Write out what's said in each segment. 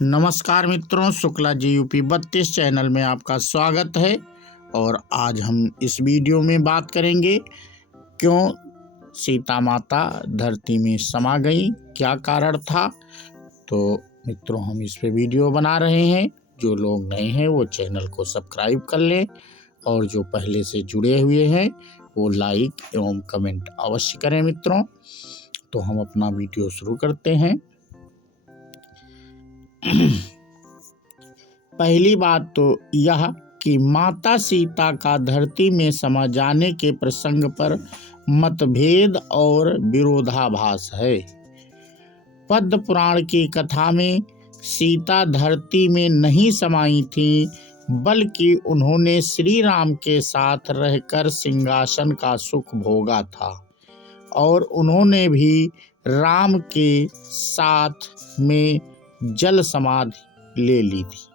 नमस्कार मित्रों, Shukla ji UP 32 channel में आपका स्वागत है। और आज हम इस वीडियो में बात करेंगे क्यों सीता माता धरती में समा गई, क्या कारण था। तो मित्रों, हम इस पे वीडियो बना रहे हैं। जो लोग नए हैं वो चैनल को सब्सक्राइब कर लें और जो पहले से जुड़े हुए हैं वो लाइक एवं कमेंट अवश्य करें मित्रों। तो हम अपना वीडियो शुरू करते हैं। पहली बात तो यह कि माता सीता का धरती में समा जाने के प्रसंग पर मतभेद और विरोधाभास है। पद्म पुराण की कथा में सीता धरती में नहीं समाई थी, बल्कि उन्होंने श्री राम के साथ रहकर सिंहासन का सुख भोगा था और उन्होंने भी राम के साथ में जल समाधि ले ली थी।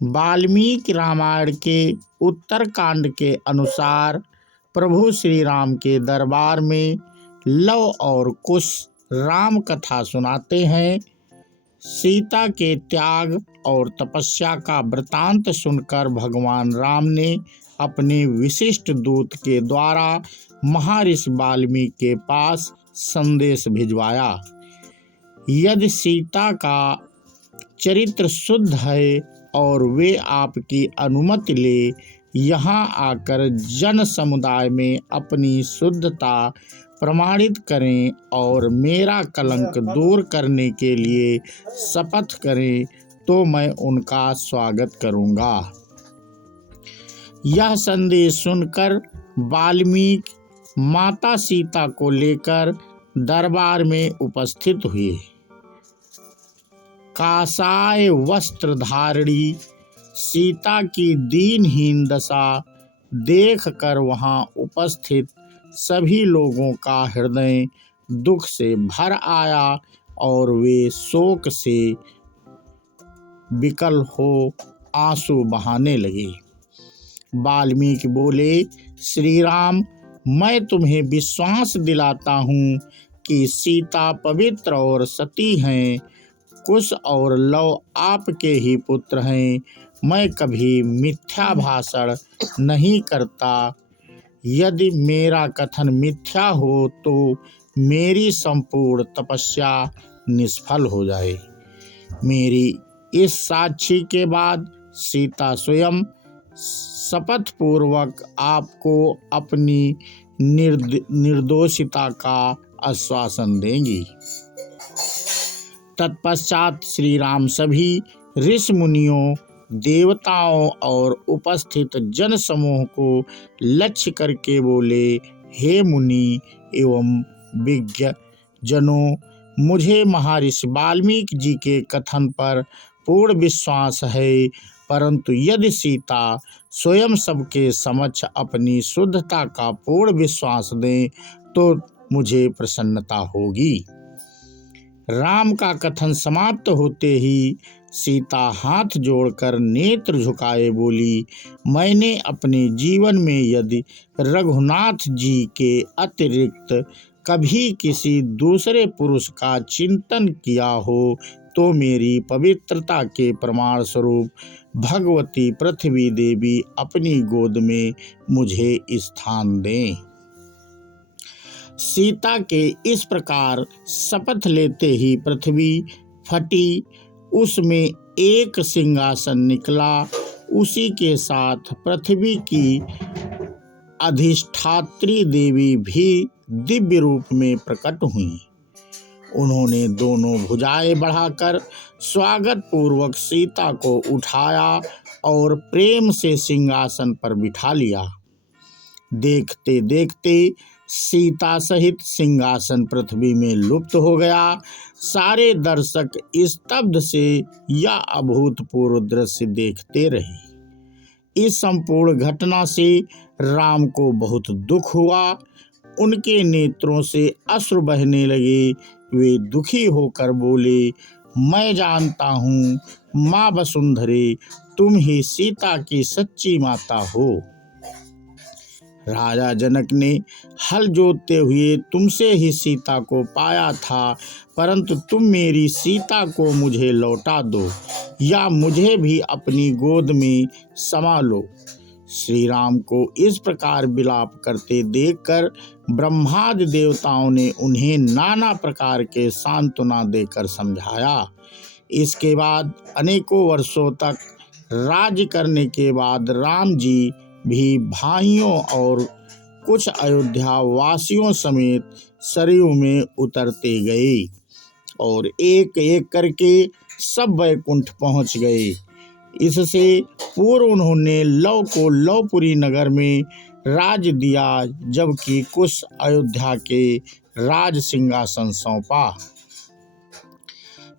वाल्मीकि रामायण के उत्तरकांड के अनुसार प्रभु श्री राम के दरबार में लव और कुश राम कथा सुनाते हैं। सीता के त्याग और तपस्या का वृतांत सुनकर भगवान राम ने अपने विशिष्ट दूत के द्वारा महर्षि वाल्मीकि के पास संदेश भिजवाया। यदि सीता का चरित्र शुद्ध है और वे आपकी अनुमति ले यहाँ आकर जन समुदाय में अपनी शुद्धता प्रमाणित करें और मेरा कलंक दूर करने के लिए शपथ करें, तो मैं उनका स्वागत करूँगा। यह संदेश सुनकर वाल्मीकि माता सीता को लेकर दरबार में उपस्थित हुए। कासाय वस्त्र धारिणी सीता की दीनहीन दशा देखकर वहां उपस्थित सभी लोगों का हृदय दुख से भर आया और वे शोक से विकल हो आंसू बहाने लगे। वाल्मीकि बोले, श्री राम, मैं तुम्हें विश्वास दिलाता हूँ कि सीता पवित्र और सती हैं। कुश और लव आपके ही पुत्र हैं। मैं कभी मिथ्या भाषण नहीं करता। यदि मेरा कथन मिथ्या हो तो मेरी संपूर्ण तपस्या निष्फल हो जाए। मेरी इस साक्षी के बाद सीता स्वयं शपथ पूर्वक आपको अपनी निर्दोषिता का आश्वासन देंगी। तत्पश्चात श्री राम सभी ऋषि मुनियों, देवताओं और उपस्थित जन समूह को लक्ष्य करके बोले, हे मुनि एवं विज्ञ जनों, मुझे महर्षि वाल्मीकि जी के कथन पर पूर्ण विश्वास है, परंतु यदि सीता स्वयं सबके समक्ष अपनी शुद्धता का पूर्ण विश्वास दें तो मुझे प्रसन्नता होगी। राम का कथन समाप्त होते ही सीता हाथ जोड़कर नेत्र झुकाए बोली, मैंने अपने जीवन में यदि रघुनाथ जी के अतिरिक्त कभी किसी दूसरे पुरुष का चिंतन किया हो तो मेरी पवित्रता के प्रमाण स्वरूप भगवती पृथ्वी देवी अपनी गोद में मुझे स्थान दें। सीता के इस प्रकार शपथ लेते ही पृथ्वी फटी, उसमें एक सिंहासन निकला। उसी के साथ पृथ्वी की अधिष्ठात्री देवी भी दिव्य रूप में प्रकट हुई। उन्होंने दोनों भुजाएं बढ़ाकर स्वागत पूर्वक सीता को उठाया और प्रेम से सिंहासन पर बिठा लिया। देखते देखते सीता सहित सिंहासन पृथ्वी में लुप्त हो गया। सारे दर्शक स्तब्ध से यह अभूतपूर्व दृश्य देखते रहे। इस संपूर्ण घटना से राम को बहुत दुख हुआ। उनके नेत्रों से अश्रु बहने लगे। वे दुखी होकर बोले, मैं जानता हूँ माँ वसुंधरे, तुम ही सीता की सच्ची माता हो। राजा जनक ने हल जोतते हुए तुमसे ही सीता को पाया था, परंतु तुम मेरी सीता को मुझे लौटा दो या मुझे भी अपनी गोद में समा लो। श्री राम को इस प्रकार विलाप करते देखकर ब्रह्मादि देवताओं ने उन्हें नाना प्रकार के सांत्वना देकर समझाया। इसके बाद अनेकों वर्षों तक राज्य करने के बाद राम जी भी भाइयों और कुछ अयोध्या वासियों समेत सरयू में उतरते गए और एक एक करके सब वैकुंठ पहुंच गए। इससे पूर्व उन्होंने लव को लवपुरी नगर में राज दिया, जबकि कुश अयोध्या के राज सिंहासन सौंपा।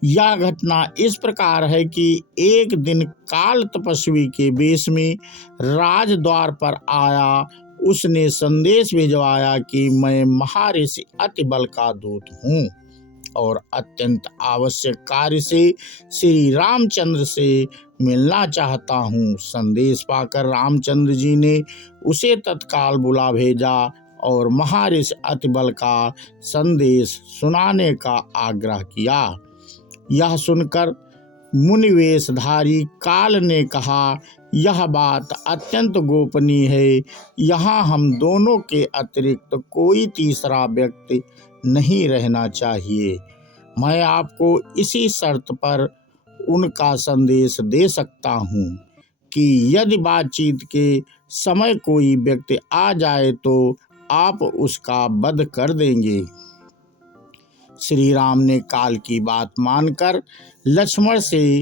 यह घटना इस प्रकार है कि एक दिन काल तपस्वी के वेश में राजद्वार पर आया। उसने संदेश भिजवाया कि मैं महर्षि अति बल का दूत हूँ और अत्यंत आवश्यक कार्य से श्री रामचंद्र से मिलना चाहता हूँ। संदेश पाकर रामचंद्र जी ने उसे तत्काल बुला भेजा और महर्षि अति बल का संदेश सुनाने का आग्रह किया। यह सुनकर मुनिवेशधारी काल ने कहा, यह बात अत्यंत गोपनीय है। यहाँ हम दोनों के अतिरिक्त कोई तीसरा व्यक्ति नहीं रहना चाहिए। मैं आपको इसी शर्त पर उनका संदेश दे सकता हूँ कि यदि बातचीत के समय कोई व्यक्ति आ जाए तो आप उसका वध कर देंगे। श्री राम ने काल की बात मानकर लक्ष्मण से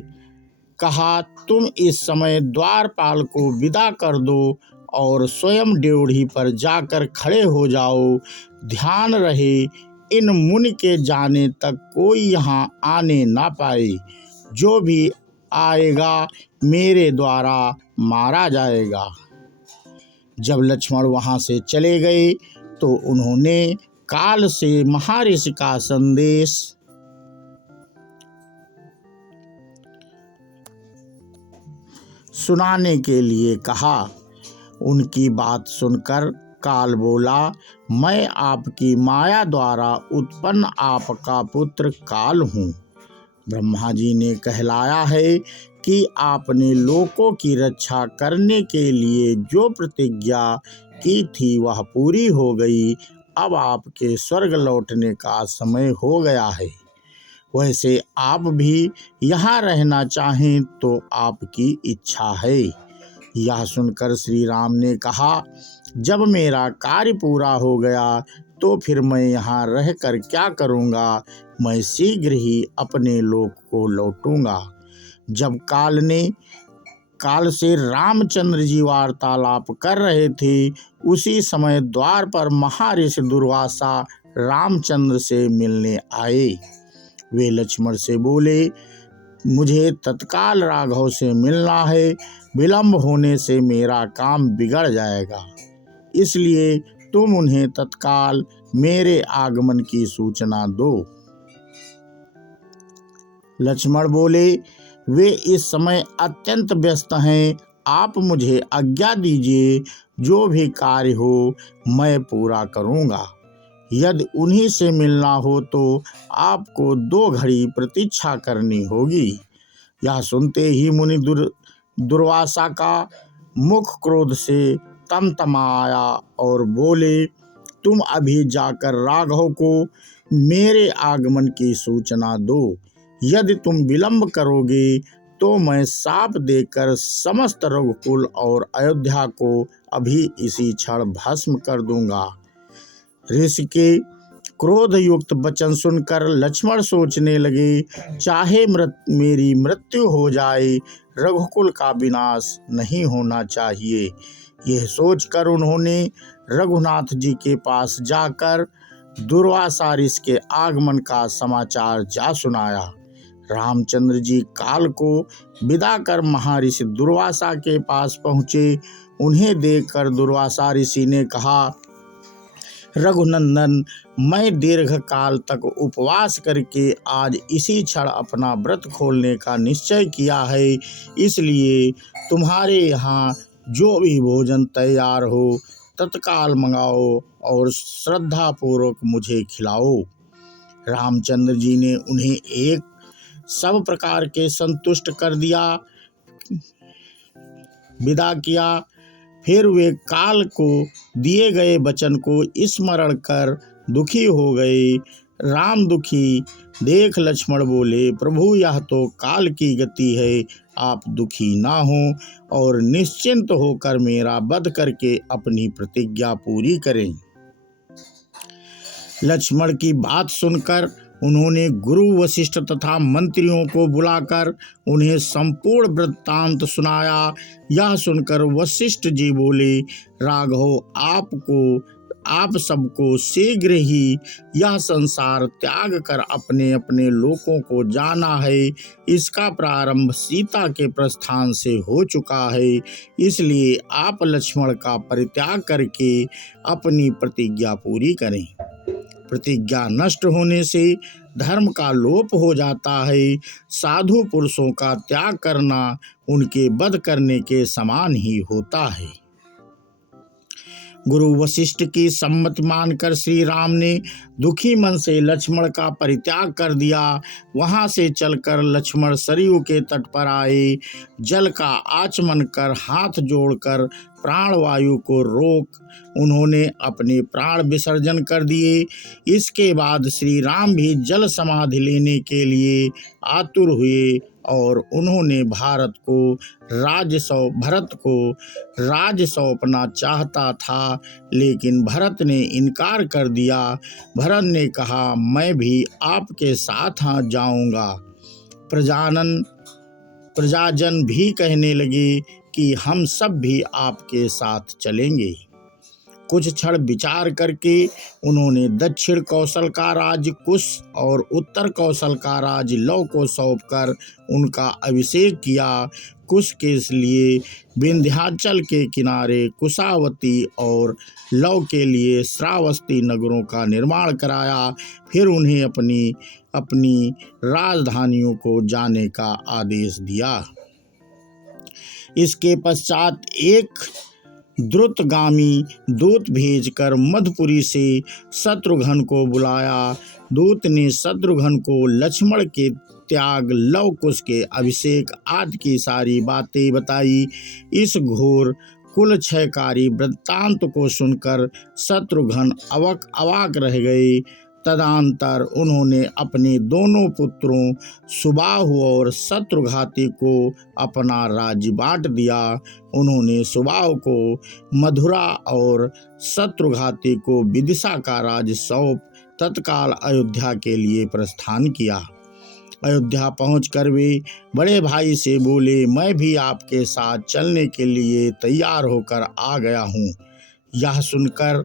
कहा, तुम इस समय द्वारपाल को विदा कर दो और स्वयं ड्योढ़ी पर जाकर खड़े हो जाओ। ध्यान रहे इन मुनि के जाने तक कोई यहाँ आने ना पाए। जो भी आएगा मेरे द्वारा मारा जाएगा। जब लक्ष्मण वहाँ से चले गए तो उन्होंने काल से महर्षि का संदेश सुनाने के लिए कहा। उनकी बात सुनकर काल बोला, मैं आपकी माया द्वारा उत्पन्न आपका पुत्र काल हूँ। ब्रह्मा जी ने कहलाया है कि आपने लोकों की रक्षा करने के लिए जो प्रतिज्ञा की थी वह पूरी हो गई। अब आपके स्वर्ग लौटने का समय हो गया है। वैसे आप भी यहाँ रहना चाहें तो आपकी इच्छा है। यह सुनकर श्री राम ने कहा, जब मेरा कार्य पूरा हो गया तो फिर मैं यहाँ रहकर क्या करूँगा। मैं शीघ्र ही अपने लोक को लौटूंगा। जब काल से रामचंद्र जी वार्तालाप कर रहे थे, उसी समय द्वार पर महर्षि दुर्वासा रामचंद्र से मिलने आए। वे लक्ष्मण से बोले, मुझे तत्काल राघव से मिलना है। विलंब होने से मेरा काम बिगड़ जाएगा, इसलिए तुम उन्हें तत्काल मेरे आगमन की सूचना दो। लक्ष्मण बोले, वे इस समय अत्यंत व्यस्त हैं। आप मुझे आज्ञा दीजिए, जो भी कार्य हो मैं पूरा करूँगा। यदि उन्हीं से मिलना हो तो आपको 2 घड़ी प्रतीक्षा करनी होगी। यह सुनते ही मुनि दुर्वासा का मुख क्रोध से तमतमाया और बोले, तुम अभी जाकर राघव को मेरे आगमन की सूचना दो। यदि तुम विलंब करोगे तो मैं शाप देकर समस्त रघुकुल और अयोध्या को अभी इसी क्षण भस्म कर दूंगा। ऋषि के क्रोध युक्त वचन सुनकर लक्ष्मण सोचने लगे, चाहे मेरी मृत्यु हो जाए, रघुकुल का विनाश नहीं होना चाहिए। यह सोचकर उन्होंने रघुनाथ जी के पास जाकर दुर्वासा ऋषि के आगमन का समाचार जा सुनाया। रामचंद्र जी काल को विदा कर महर्षि दुर्वासा के पास पहुँचे। उन्हें देखकर दुर्वासा ऋषि ने कहा, रघुनंदन, मैं दीर्घ काल तक उपवास करके आज इसी क्षण अपना व्रत खोलने का निश्चय किया है। इसलिए तुम्हारे यहाँ जो भी भोजन तैयार हो तत्काल मंगाओ और श्रद्धापूर्वक मुझे खिलाओ। रामचंद्र जी ने उन्हें एक सब प्रकार के संतुष्ट कर दिया, विदा किया। फिर वे काल को दिए गए वचन को स्मरण कर दुखी हो गए। राम दुखी देख लक्ष्मण बोले, प्रभु यह तो काल की गति है, आप दुखी ना हो और निश्चिंत होकर मेरा वध करके अपनी प्रतिज्ञा पूरी करें। लक्ष्मण की बात सुनकर उन्होंने गुरु वशिष्ठ तथा मंत्रियों को बुलाकर उन्हें संपूर्ण वृत्तांत सुनाया। यह सुनकर वशिष्ठ जी बोले, राघव आप सबको शीघ्र ही यह संसार त्याग कर अपने अपने लोकों को जाना है। इसका प्रारंभ सीता के प्रस्थान से हो चुका है, इसलिए आप लक्ष्मण का परित्याग करके अपनी प्रतिज्ञा पूरी करें। प्रतिज्ञा नष्ट होने से धर्म का लोप हो जाता है। साधु पुरुषों का त्याग करना उनके वध करने के समान ही होता है। गुरु वशिष्ठ की सम्मति मानकर श्री राम ने दुखी मन से लक्ष्मण का परित्याग कर दिया। वहां से चलकर लक्ष्मण सरयू के तट पर आए। जल का आचमन कर हाथ जोड़कर प्राणवायु को रोक उन्होंने अपने प्राण विसर्जन कर दिए। इसके बाद श्री राम भी जल समाधि लेने के लिए आतुर हुए और उन्होंने भरत को राज सौंपना चाहता था, लेकिन भरत ने इनकार कर दिया। भरत ने कहा, मैं भी आपके साथ जाऊंगा। प्रजाजन भी कहने लगे कि हम सब भी आपके साथ चलेंगे। कुछ क्षण विचार करके उन्होंने दक्षिण कौशल का राज कुश और उत्तर कौशल का राज लव को सौंपकर उनका अभिषेक किया। कुश के लिए विंध्याचल के किनारे कुशावती और लव के लिए श्रावस्ती नगरों का निर्माण कराया। फिर उन्हें अपनी राजधानियों को जाने का आदेश दिया। इसके पश्चात एक द्रुतगामी दूत भेजकर मधुपुरी से शत्रुघ्न को बुलाया। दूत ने शत्रुघ्न को लक्ष्मण के त्याग, लव कुश के अभिषेक आदि की सारी बातें बताई। इस घोर कुलक्षयकारी वृत्तांत को सुनकर शत्रुघ्न अवाक रह गए। तदनंतर उन्होंने अपने दोनों पुत्रों सुबाहु और शत्रुघाती को अपना राज्य बांट दिया। उन्होंने सुबाहु को मथुरा और शत्रुघाती को विदिशा का राज्य सौंप तत्काल अयोध्या के लिए प्रस्थान किया। अयोध्या पहुंचकर वे बड़े भाई से बोले, मैं भी आपके साथ चलने के लिए तैयार होकर आ गया हूँ। यह सुनकर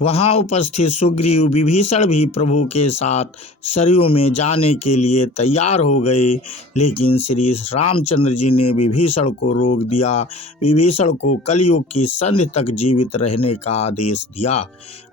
वहां उपस्थित सुग्रीव विभीषण भी प्रभु के साथ सरयू में जाने के लिए तैयार हो गए, लेकिन श्री रामचंद्र जी ने विभीषण को रोक दिया। विभीषण को कलयुग की संधि तक जीवित रहने का आदेश दिया।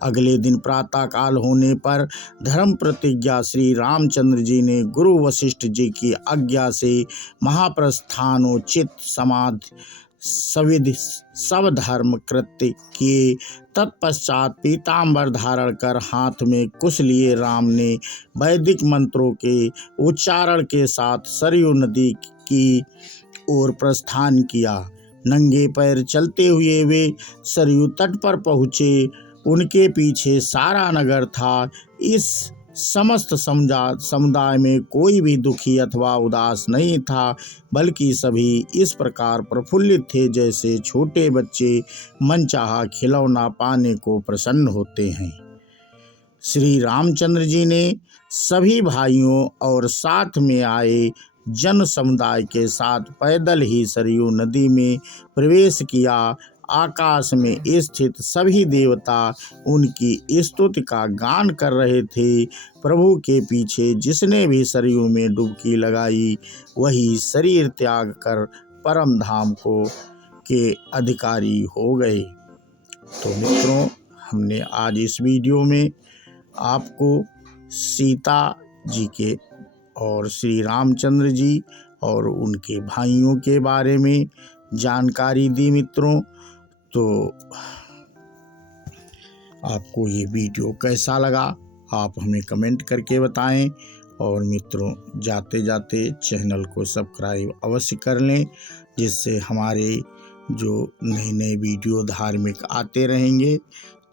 अगले दिन प्रातःकाल होने पर धर्म प्रतिज्ञा श्री रामचंद्र जी ने गुरु वशिष्ठ जी की आज्ञा से महाप्रस्थानोचित समाधि सविधि सब धर्म कृत्य किए। तत्पश्चात पीताम्बर धारण कर हाथ में कुश लिए राम ने वैदिक मंत्रों के उच्चारण के साथ सरयू नदी की ओर प्रस्थान किया। नंगे पैर चलते हुए वे सरयू तट पर पहुँचे। उनके पीछे सारा नगर था। इस समस्त समुदाय में कोई भी दुखी अथवा उदास नहीं था, बल्कि सभी इस प्रकार प्रफुल्लित थे जैसे छोटे बच्चे मनचाहा खिलौना पाने को प्रसन्न होते हैं। श्री रामचंद्र जी ने सभी भाइयों और साथ में आए जन समुदाय के साथ पैदल ही सरयू नदी में प्रवेश किया। आकाश में स्थित सभी देवता उनकी स्तुति का गान कर रहे थे। प्रभु के पीछे जिसने भी सरयू में डुबकी लगाई वही शरीर त्याग कर परम धाम के अधिकारी हो गए। तो मित्रों, हमने आज इस वीडियो में आपको सीता जी के और श्री रामचंद्र जी और उनके भाइयों के बारे में जानकारी दी मित्रों। तो आपको ये वीडियो कैसा लगा आप हमें कमेंट करके बताएं। और मित्रों, जाते जाते चैनल को सब्सक्राइब अवश्य कर लें, जिससे हमारे जो नए नए वीडियो धार्मिक आते रहेंगे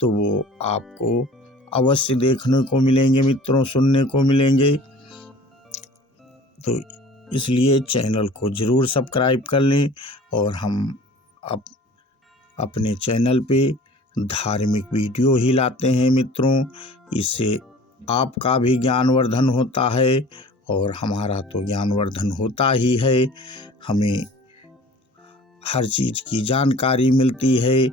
तो वो आपको अवश्य देखने को मिलेंगे मित्रों, सुनने को मिलेंगे। तो इसलिए चैनल को ज़रूर सब्सक्राइब कर लें। और हम अपने चैनल पे धार्मिक वीडियो ही लाते हैं मित्रों। इससे आपका भी ज्ञानवर्धन होता है और हमारा तो ज्ञानवर्धन होता ही है। हमें हर चीज़ की जानकारी मिलती है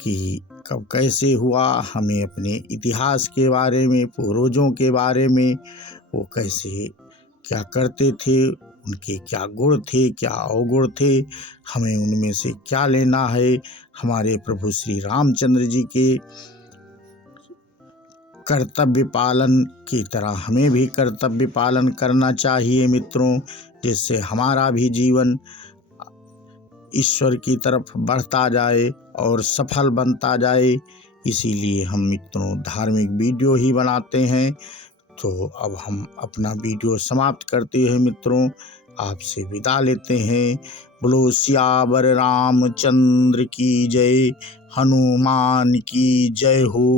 कि कब कैसे हुआ, हमें अपने इतिहास के बारे में, पूर्वजों के बारे में, वो कैसे क्या करते थे, उनके क्या गुण थे, क्या अवगुण थे, हमें उनमें से क्या लेना है। हमारे प्रभु श्री रामचंद्र जी के कर्तव्य पालन की तरह हमें भी कर्तव्य पालन करना चाहिए मित्रों, जिससे हमारा भी जीवन ईश्वर की तरफ बढ़ता जाए और सफल बनता जाए। इसीलिए हम मित्रों धार्मिक वीडियो ही बनाते हैं। तो अब हम अपना वीडियो समाप्त करते हैं मित्रों, आपसे विदा लेते हैं। बोलो सियावर रामचंद्र की जय, हनुमान की जय हो।